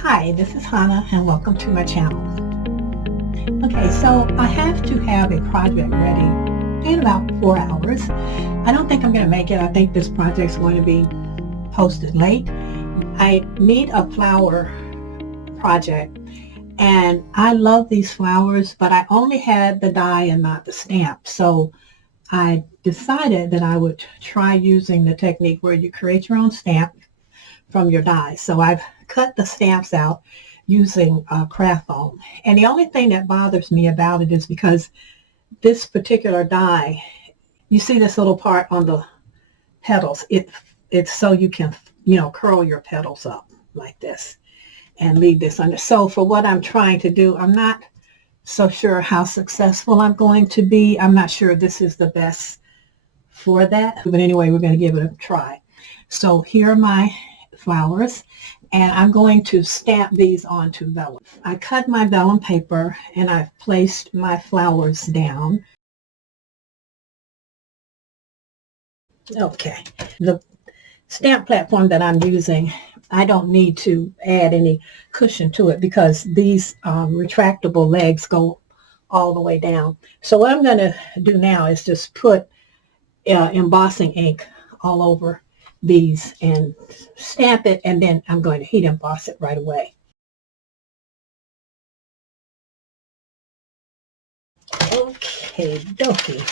Hi, this is Hannah and welcome to my channel. Okay, so I have to have a project ready in about 4 hours. I don't think I'm going to make it. I think this project's going to be posted late. I need a flower project and I love these flowers, but I only had the die and not the stamp. So I decided that I would try using the technique where you create your own stamp from your die. So I've cut the stamps out using craft foam. And the only thing that bothers me about it is because this particular die, you see this little part on the petals, it's so you can, curl your petals up like this and leave this under. So for what I'm trying to do, I'm not so sure how successful I'm going to be. I'm not sure this is the best for that. But anyway, we're going to give it a try. So here are my flowers, and I'm going to stamp these onto vellum. I cut my vellum paper and I've placed my flowers down. Okay, the stamp platform that I'm using, I don't need to add any cushion to it because these retractable legs go all the way down. So what I'm going to do now is just put embossing ink all over these and stamp it, and then I'm going to heat emboss it right away. Okay, dokie.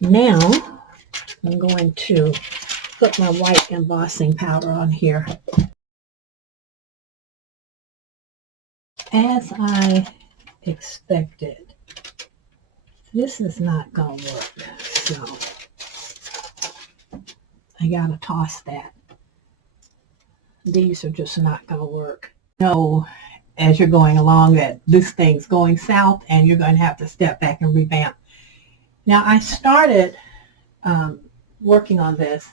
Now I'm going to put my white embossing powder on here. As I expected, this is not going to work, so I got to toss that. These are just not going to work. No, as you're going along that this thing's going south and you're going to have to step back and revamp. Now I started working on this,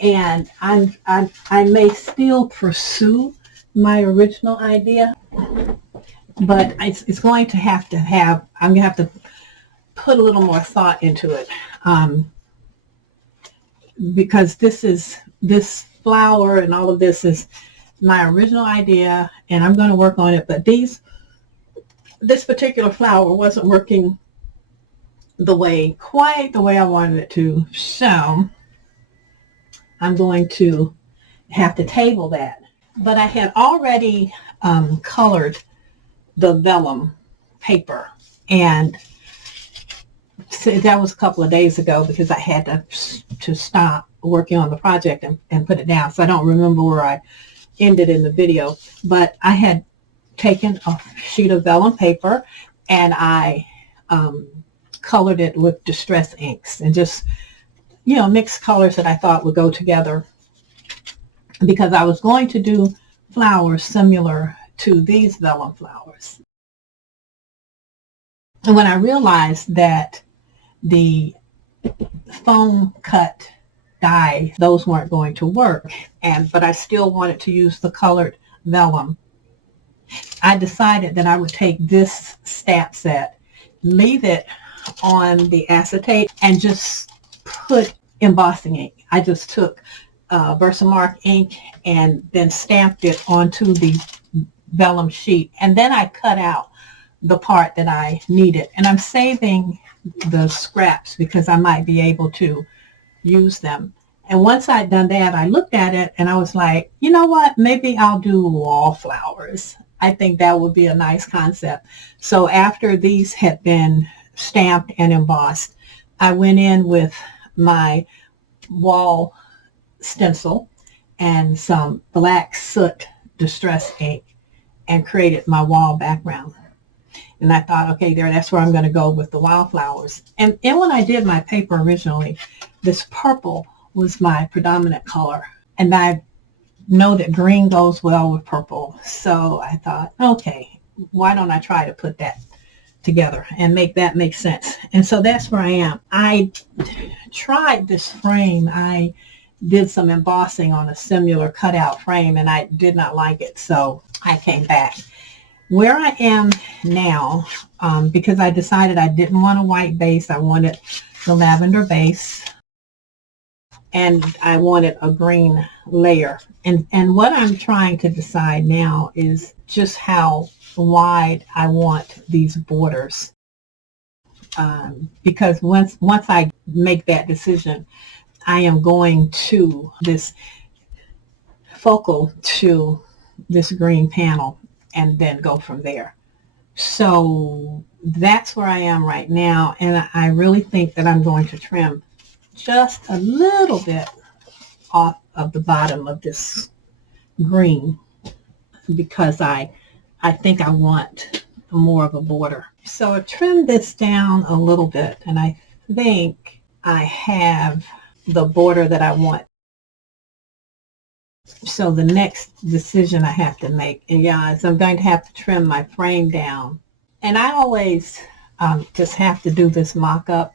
and I may still pursue my original idea, but it's going to have, I'm going to have to put a little more thought into it, because this flower and all of this is my original idea, and I'm going to work on it, but this particular flower wasn't working quite the way I wanted it to, so I'm going to have to table that. But I had already colored the vellum paper, and that was a couple of days ago because I had to stop working on the project and put it down. So I don't remember where I ended in the video, but I had taken a sheet of vellum paper and I colored it with distress inks and just, mixed colors that I thought would go together, because I was going to do flowers similar to these vellum flowers. And when I realized that the foam cut die, those weren't going to work, but I still wanted to use the colored vellum, I decided that I would take this stamp set, leave it on the acetate, and just put embossing ink. I just took Versamark ink and then stamped it onto the vellum sheet, and then I cut out the part that I needed, and I'm saving the scraps because I might be able to use them. And once I'd done that, I looked at it and I was like, you know what, maybe I'll do wallflowers. I think that would be a nice concept. So after these had been stamped and embossed, I went in with my wall stencil and some black soot distress ink and created my wall background. And I thought, okay, that's where I'm going to go with the wildflowers. And when I did my paper originally, this purple was my predominant color. And I know that green goes well with purple. So I thought, okay, why don't I try to put that together and make that make sense? And so that's where I am. I tried this frame. I did some embossing on a similar cutout frame and I did not like it. So I came back. Where I am now, because I decided I didn't want a white base, I wanted the lavender base. and I wanted a green layer. And what I'm trying to decide now is just how wide I want these borders. Because once I make that decision, I am going to this focal to this green panel and then go from there. So that's where I am right now, and I really think that I'm going to trim just a little bit off of the bottom of this green because I think I want more of a border. So I trimmed this down a little bit, and I think I have the border that I want. So the next decision I have to make, and yeah, is I'm going to have to trim my frame down. And I always just have to do this mock-up.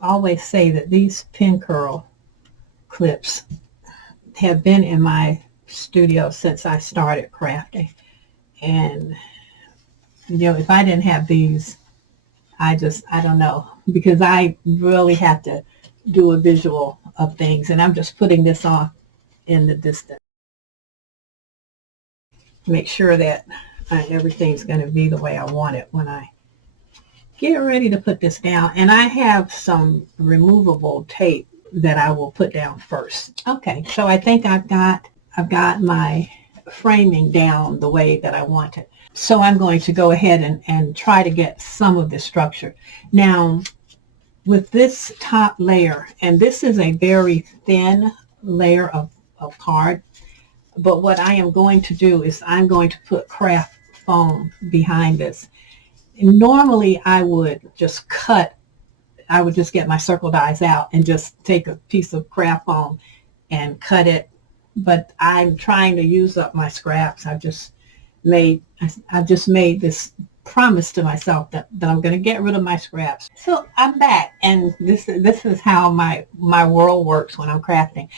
I always say that these pin curl clips have been in my studio since I started crafting. And, if I didn't have these, I don't know, because I really have to do a visual of things, and I'm just putting this off in the distance. Make sure that everything's going to be the way I want it when I get ready to put this down. And I have some removable tape that I will put down first. Okay, so I think I've got my framing down the way that I want it. So I'm going to go ahead and try to get some of this structure. Now, with this top layer, and this is a very thin layer of card, but what I am going to do is I'm going to put craft foam behind this. And normally I would just get my circle dies out and just take a piece of craft foam and cut it, but I'm trying to use up my scraps. I've just made this promise to myself that I'm going to get rid of my scraps. So I'm back, and this is how my world works when I'm crafting.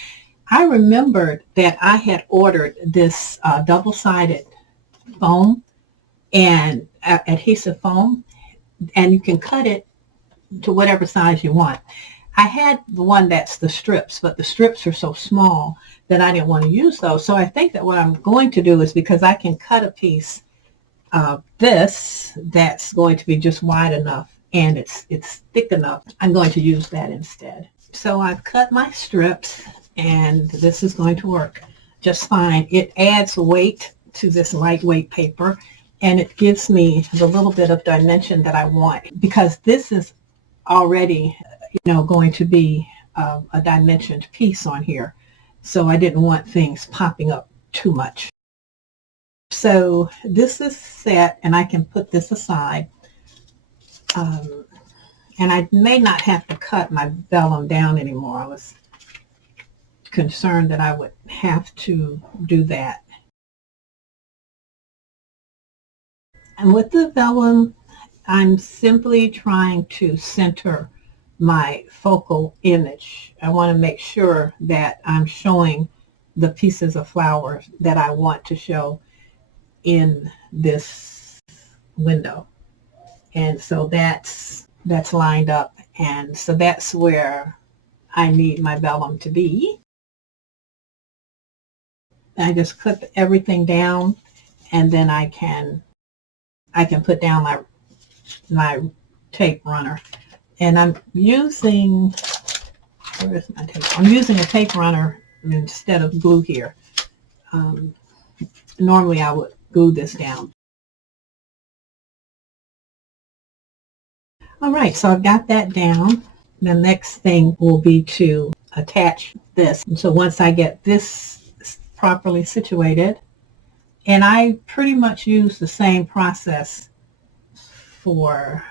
I remembered that I had ordered this double-sided foam and adhesive foam, and you can cut it to whatever size you want. I had the one that's the strips, but the strips are so small that I didn't want to use those. So I think that what I'm going to do is, because I can cut a piece of this that's going to be just wide enough and it's thick enough, I'm going to use that instead. So I've cut my strips, and this is going to work just fine. It adds weight to this lightweight paper, and it gives me the little bit of dimension that I want, because this is already going to be a dimensioned piece on here. So I didn't want things popping up too much. So this is set, and I can put this aside. And I may not have to cut my vellum down anymore. I was concerned that I would have to do that. And with the vellum, I'm simply trying to center my focal image. I want to make sure that I'm showing the pieces of flower that I want to show in this window. And so that's lined up, and so that's where I need my vellum to be. I just clip everything down, and then I can put down my tape runner. And I'm using, where's my tape? I'm using a tape runner instead of glue here. Normally I would glue this down. All right, so I've got that down. The next thing will be to attach this. And so once I get this properly situated, and I pretty much use the same process for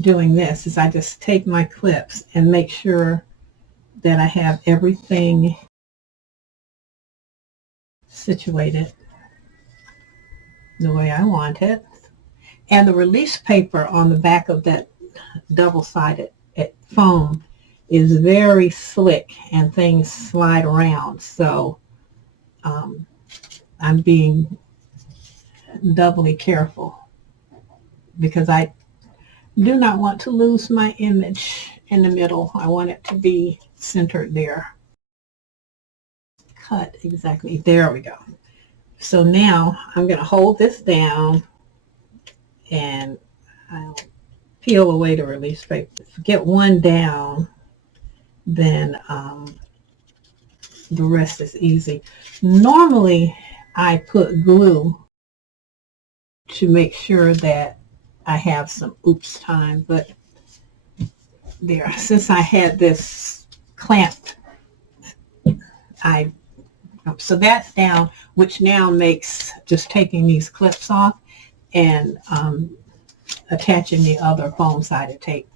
doing this, is I just take my clips and make sure that I have everything situated the way I want it. And the release paper on the back of that double-sided foam is very slick, and things slide around. So I'm being doubly careful because I do not want to lose my image in the middle. I want it to be centered there. Cut exactly. There we go. So now I'm going to hold this down and I'll peel away the release paper. If I get one down, then the rest is easy. Normally, I put glue to make sure that I have some oops time, but there, since I had this clamped, so that's down, which now makes just taking these clips off and attaching the other foam-sided tape.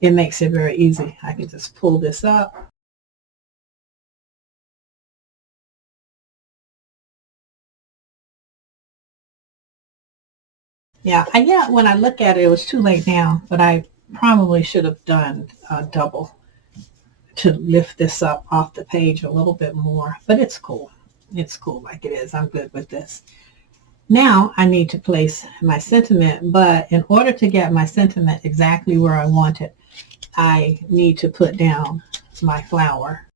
It makes it very easy. I can just pull this up. Yeah, when I look at it, it was too late now, but I probably should have done a double to lift this up off the page a little bit more, but it's cool. It's cool like it is. I'm good with this. Now I need to place my sentiment, but in order to get my sentiment exactly where I want it, I need to put down my flower.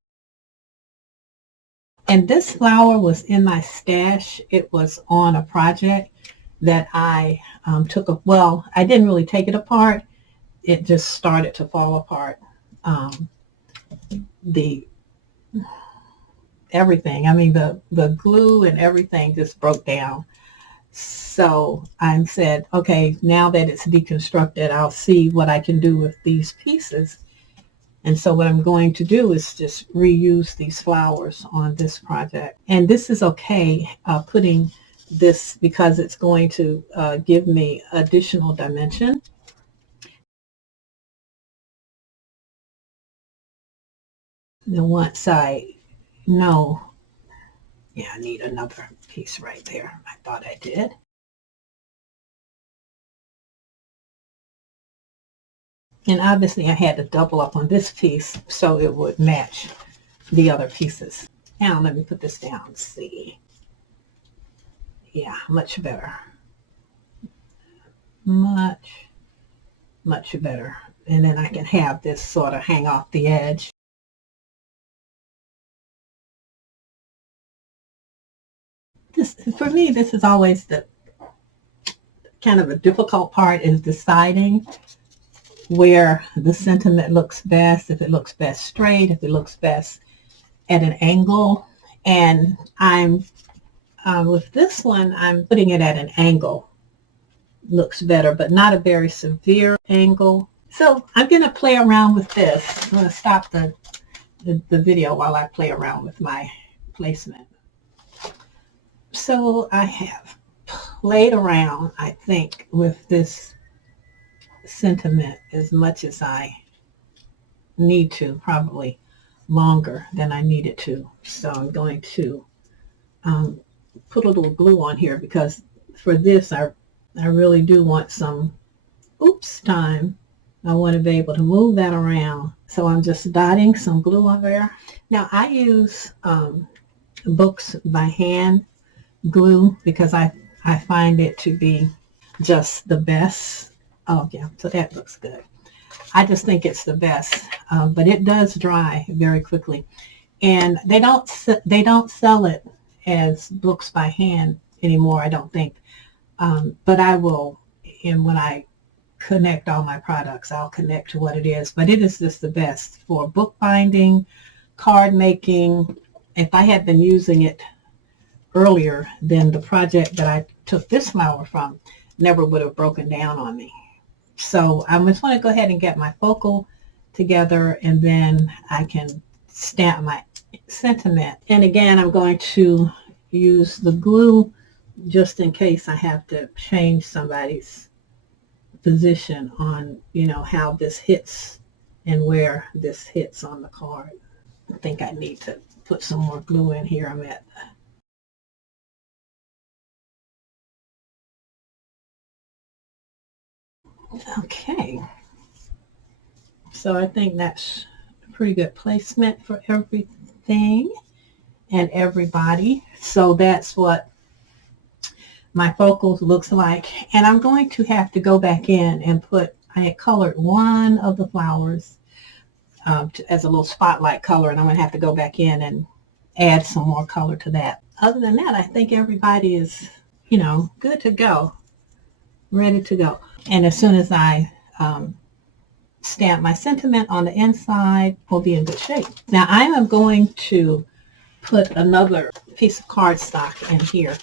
And this flower was in my stash. It was on a project that I took well, I didn't really take it apart. It just started to fall apart. Everything, I mean, the glue and everything just broke down. So I said, okay, now that it's deconstructed, I'll see what I can do with these pieces. And so what I'm going to do is just reuse these flowers on this project. And this is okay, putting this, because it's going to give me additional dimension. Then once I know, yeah, I need another piece right there. I thought I did. And obviously I had to double up on this piece so it would match the other pieces. Now let me put this down. See. Yeah, much better. Much better. And then I can have this sort of hang off the edge. This, for me, this is always the kind of a difficult part, is deciding where the sentiment looks best, if it looks best straight, if it looks best at an angle. And I'm with this one, I'm putting it at an angle. Looks better, but not a very severe angle. So I'm going to play around with this. I'm going to stop the video while I play around with my placement. So I have played around, I think, with this sentiment as much as I need to, probably longer than I needed to. So I'm going to put a little glue on here, because for this I really do want some oops time. I want to be able to move that around. So I'm just dotting some glue on there. Now I use books by hand glue because I find it to be just the best. Oh yeah, so that looks good. I just think it's the best, but it does dry very quickly, and they don't sell it as books by hand anymore, I don't think. But I will, and when I connect all my products, I'll connect to what it is. But it is just the best for book binding, card making. If I had been using it earlier, then the project that I took this flower from never would have broken down on me. So I just want to go ahead and get my focal together, and then I can stamp my sentiment. And again, I'm going to use the glue just in case I have to change somebody's position on, how this hits and where this hits on the card. I think I need to put some more glue in here. I'm at okay. So I think that's a pretty good placement for everything and everybody. So that's what my focals looks like. And I'm going to have to go back in and I had colored one of the flowers as a little spotlight color, and I'm going to have to go back in and add some more color to that. Other than that, I think everybody is, good to go, ready to go. And as soon as I stamp my sentiment on the inside, we'll be in good shape. Now I am going to put another piece of cardstock in here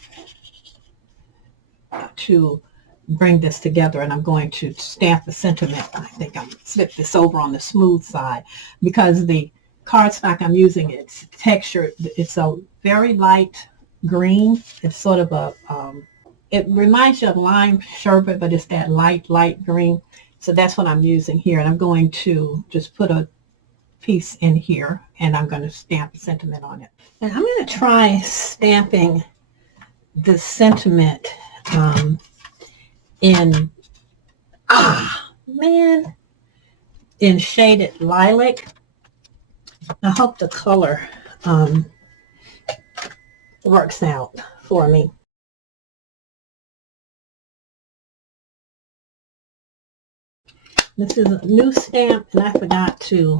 to bring this together, and I'm going to stamp the sentiment. I think I'm flip this over on the smooth side because the cardstock I'm using, it's textured. It's a very light green. It's sort of a it reminds you of lime sherbet, but it's that light green. So that's what I'm using here, and I'm going to just put a piece in here, and I'm going to stamp the sentiment on it. And I'm going to try stamping the sentiment in shaded lilac. I hope the color works out for me. This is a new stamp, and I forgot to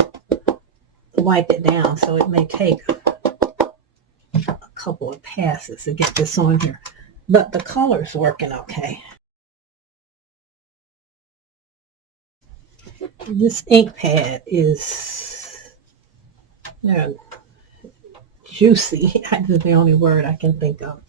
wipe it down, so it may take a couple of passes to get this on here. But the color's working okay. This ink pad is juicy. That's the only word I can think of.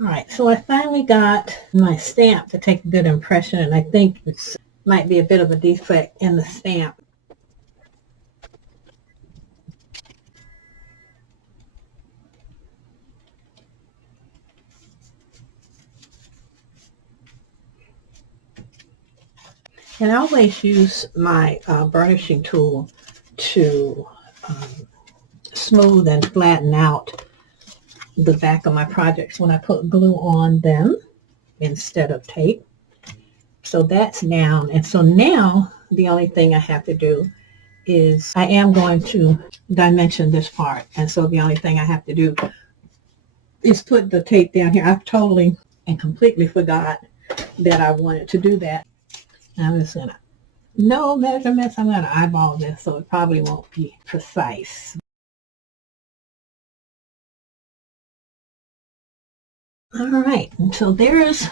All right, so I finally got my stamp to take a good impression, and I think it might be a bit of a defect in the stamp. And I always use my burnishing tool to smooth and flatten out the back of my projects when I put glue on them instead of tape. So that's down. And so now the only thing I have to do is I am going to dimension this part. And so the only thing I have to do is put the tape down here. I've totally and completely forgot that I wanted to do that. I'm just going to, no measurements, I'm going to eyeball this so it probably won't be precise. All right, so there's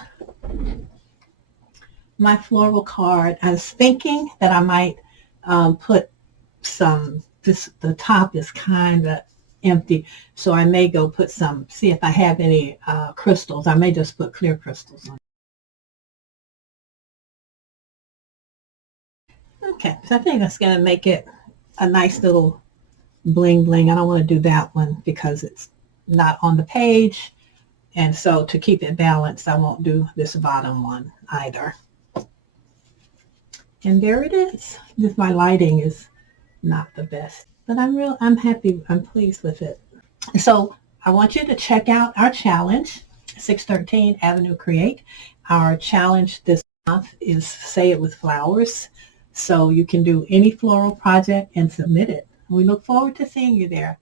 my floral card. I was thinking that I might put the top is kind of empty, so I may go put see if I have any crystals. I may just put clear crystals on. Okay, so I think that's going to make it a nice little bling bling. I don't want to do that one because it's not on the page. And so to keep it balanced, I won't do this bottom one either. And there it is. Just my lighting is not the best, but I'm happy. I'm pleased with it. So I want you to check out our challenge, 613 Avenue Create. Our challenge this month is Say It With Flowers. So you can do any floral project and submit it. We look forward to seeing you there.